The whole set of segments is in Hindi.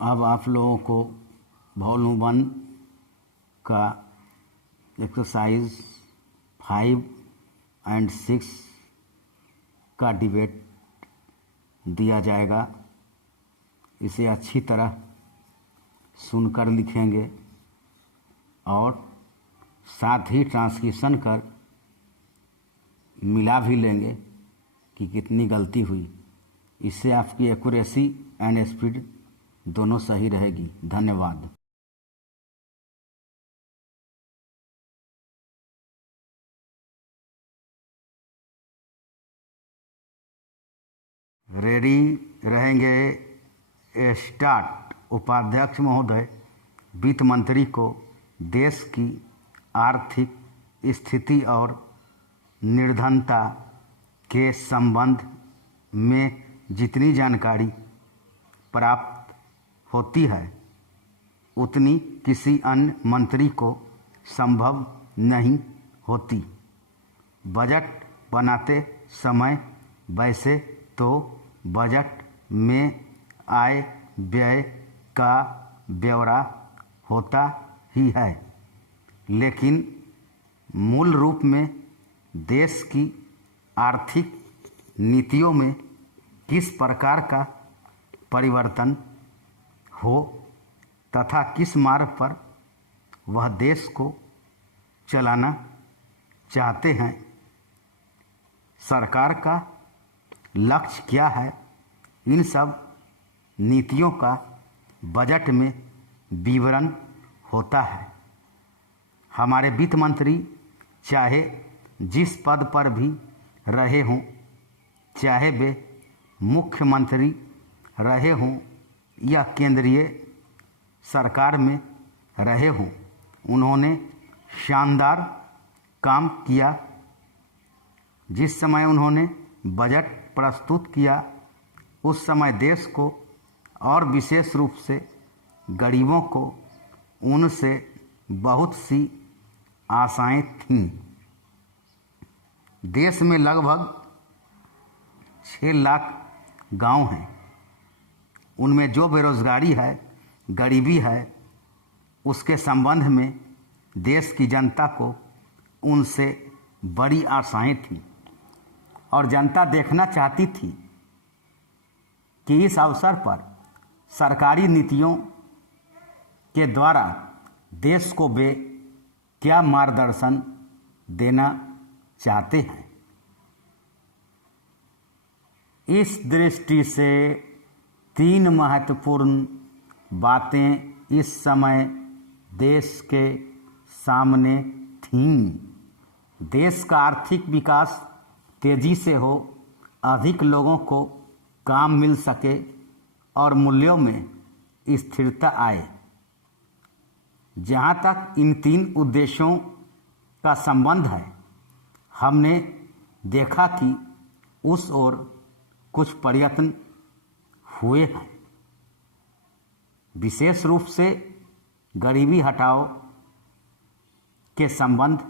अब आप लोगों को वॉल्यूम 1 का एक्सरसाइज 5 और 6 का डिबेट दिया जाएगा। इसे अच्छी तरह सुनकर लिखेंगे और साथ ही ट्रांसक्रिप्शन कर मिला भी लेंगे कि कितनी गलती हुई। इससे आपकी एक्यूरेसी एंड स्पीड दोनों सही रहेगी। धन्यवाद। रेडी रहेंगे। स्टार्ट। उपाध्यक्ष महोदय, वित्त मंत्री को देश की आर्थिक स्थिति और निर्धनता के संबंध में जितनी जानकारी प्राप्त होती है उतनी किसी अन्य मंत्री को संभव नहीं होती। बजट बनाते समय वैसे तो बजट में आय व्यय का ब्यौरा होता ही है, लेकिन मूल रूप में देश की आर्थिक नीतियों में किस प्रकार का परिवर्तन हो तथा किस मार्ग पर वह देश को चलाना चाहते हैं, सरकार का लक्ष्य क्या है, इन सब नीतियों का बजट में विवरण होता है। हमारे वित्त मंत्री चाहे जिस पद पर भी रहे हों, चाहे वे मुख्यमंत्री रहे हों या केंद्रीय सरकार में रहे हों, उन्होंने शानदार काम किया। जिस समय उन्होंने बजट प्रस्तुत किया उस समय देश को और विशेष रूप से गरीबों को उनसे बहुत सी आशाएं थीं। देश में लगभग 6 लाख गांव हैं। उनमें जो बेरोजगारी है, गरीबी है, उसके संबंध में देश की जनता को उनसे बड़ी आशाएं थीं और जनता देखना चाहती थी कि इस अवसर पर सरकारी नीतियों के द्वारा देश को वे क्या मार्गदर्शन देना चाहते हैं। इस दृष्टि से 3 महत्वपूर्ण बातें इस समय देश के सामने थीं। देश का आर्थिक विकास तेजी से हो, अधिक लोगों को काम मिल सके और मूल्यों में स्थिरता आए। जहाँ तक इन 3 उद्देश्यों का संबंध है, हमने देखा कि उस ओर कुछ प्रयत्न हुए हैं। विशेष रूप से गरीबी हटाओ के संबंध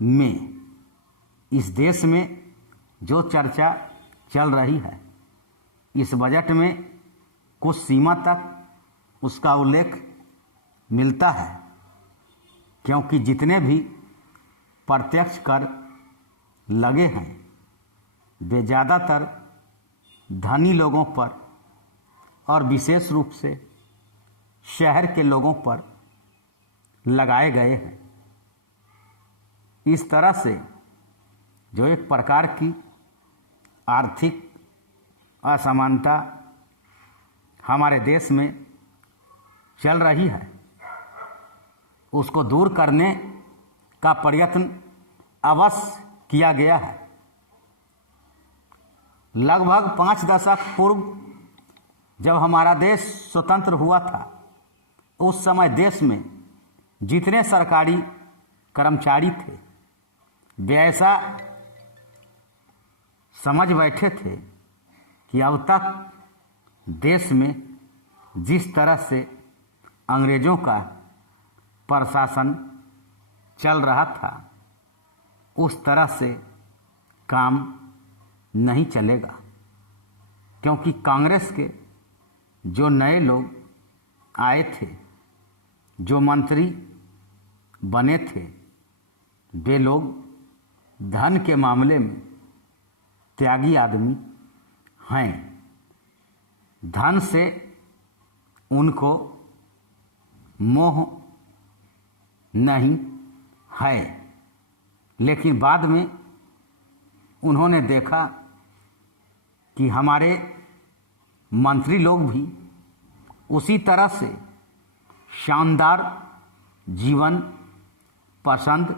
में इस देश में जो चर्चा चल रही है, इस बजट में कुछ सीमा तक उसका उल्लेख मिलता है, क्योंकि जितने भी प्रत्यक्ष कर लगे हैं वे ज़्यादातर धनी लोगों पर और विशेष रूप से शहर के लोगों पर लगाए गए हैं। इस तरह से जो एक प्रकार की आर्थिक असमानता हमारे देश में चल रही है, उसको दूर करने का प्रयत्न अवश्य किया गया है। लगभग 5 दशक पूर्व जब हमारा देश स्वतंत्र हुआ था, उस समय देश में जितने सरकारी कर्मचारी थे वे ऐसा समझ बैठे थे कि अब तक देश में जिस तरह से अंग्रेज़ों का प्रशासन चल रहा था उस तरह से काम नहीं चलेगा, क्योंकि कांग्रेस के जो नए लोग आए थे, जो मंत्री बने थे, वे लोग धन के मामले में त्यागी आदमी हैं। धन से उनको मोह नहीं है, लेकिन बाद में उन्होंने देखा कि हमारे मंत्री लोग भी उसी तरह से शानदार जीवन पसंद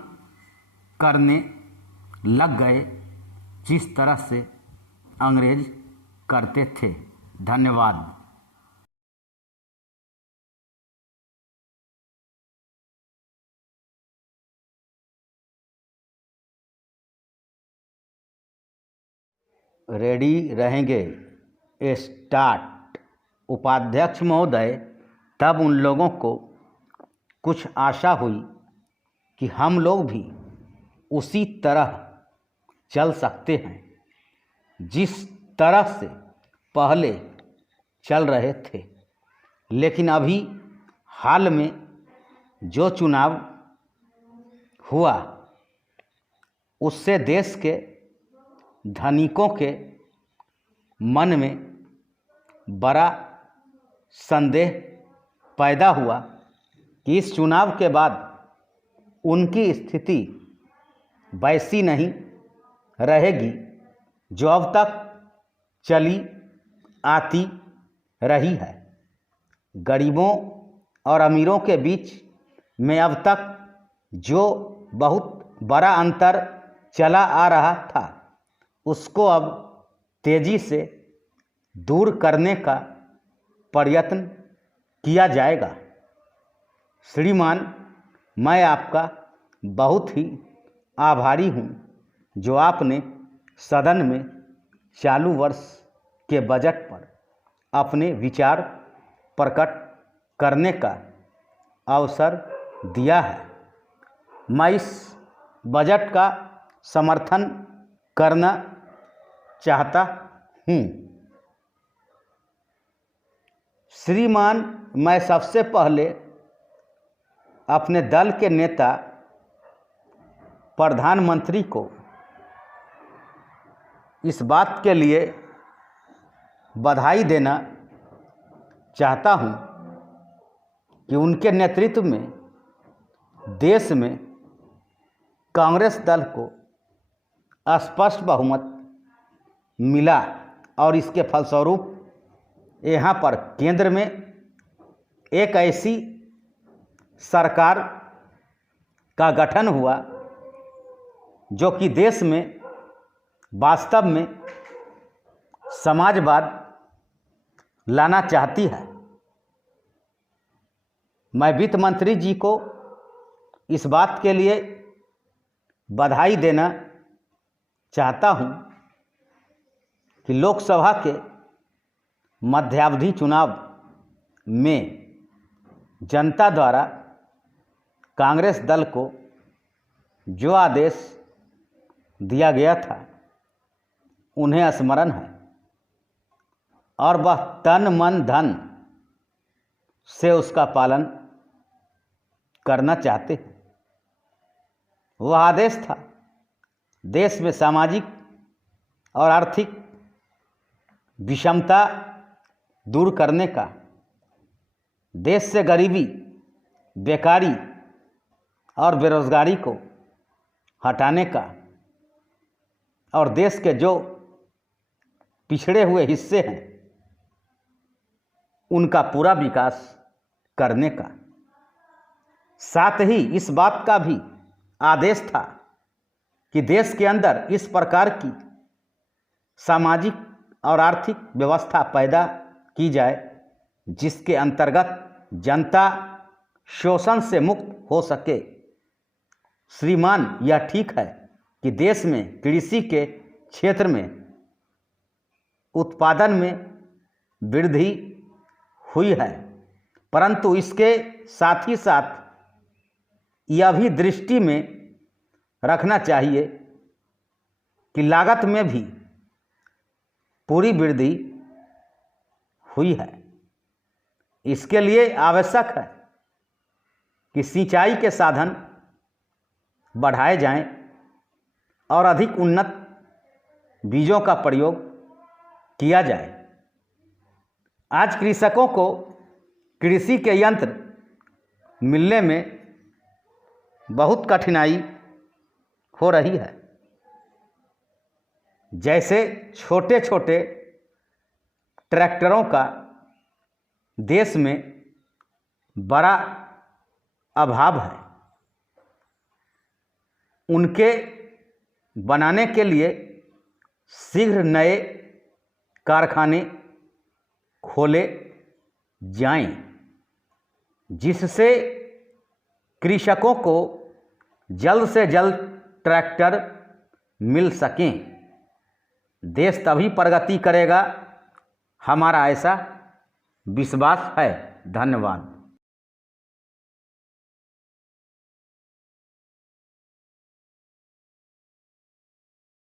करने लग गए जिस तरह से अंग्रेज करते थे। धन्यवाद। रेडी रहेंगे? स्टार्ट। उपाध्यक्ष महोदय, तब उन लोगों को कुछ आशा हुई कि हम लोग भी उसी तरह चल सकते हैं जिस तरह से पहले चल रहे थे। लेकिन अभी हाल में जो चुनाव हुआ उससे देश के धनिकों के मन में बड़ा संदेह पैदा हुआ कि इस चुनाव के बाद उनकी स्थिति वैसी नहीं रहेगी जो अब तक चली आती रही है। गरीबों और अमीरों के बीच में अब तक जो बहुत बड़ा अंतर चला आ रहा था उसको अब तेजी से दूर करने का प्रयत्न किया जाएगा। श्रीमान, मैं आपका बहुत ही आभारी हूँ जो आपने सदन में चालू वर्ष के बजट पर अपने विचार प्रकट करने का अवसर दिया है। मैं इस बजट का समर्थन करना चाहता हूँ। श्रीमान, मैं सबसे पहले अपने दल के नेता प्रधानमंत्री को इस बात के लिए बधाई देना चाहता हूँ कि उनके नेतृत्व में देश में कांग्रेस दल को स्पष्ट बहुमत मिला और इसके फलस्वरूप यहाँ पर केंद्र में एक ऐसी सरकार का गठन हुआ जो कि देश में वास्तव में समाजवाद लाना चाहती है। मैं वित्त मंत्री जी को इस बात के लिए बधाई देना चाहता हूं कि लोकसभा के मध्यावधि चुनाव में जनता द्वारा कांग्रेस दल को जो आदेश दिया गया था उन्हें स्मरण है और वह तन मन धन से उसका पालन करना चाहते हैं। वह आदेश था देश में सामाजिक और आर्थिक विषमता दूर करने का, देश से गरीबी, बेकारी और बेरोजगारी को हटाने का और देश के जो पिछड़े हुए हिस्से हैं उनका पूरा विकास करने का। साथ ही इस बात का भी आदेश था कि देश के अंदर इस प्रकार की सामाजिक और आर्थिक व्यवस्था पैदा की जाए जिसके अंतर्गत जनता शोषण से मुक्त हो सके। श्रीमान, यह ठीक है कि देश में कृषि के क्षेत्र में उत्पादन में वृद्धि हुई है, परंतु इसके साथ ही साथ यह भी दृष्टि में रखना चाहिए कि लागत में भी पूरी वृद्धि हुई है। इसके लिए आवश्यक है कि सिंचाई के साधन बढ़ाए जाएं और अधिक उन्नत बीजों का प्रयोग किया जाए। आज कृषकों को कृषि के यंत्र मिलने में बहुत कठिनाई हो रही है। जैसे छोटे छोटे ट्रैक्टरों का देश में बड़ा अभाव है। उनके बनाने के लिए शीघ्र नए कारखाने खोले जाएं, जिससे कृषकों को जल्द से जल्द ट्रैक्टर मिल सकें। देश तभी प्रगति करेगा, हमारा ऐसा विश्वास है। धन्यवाद।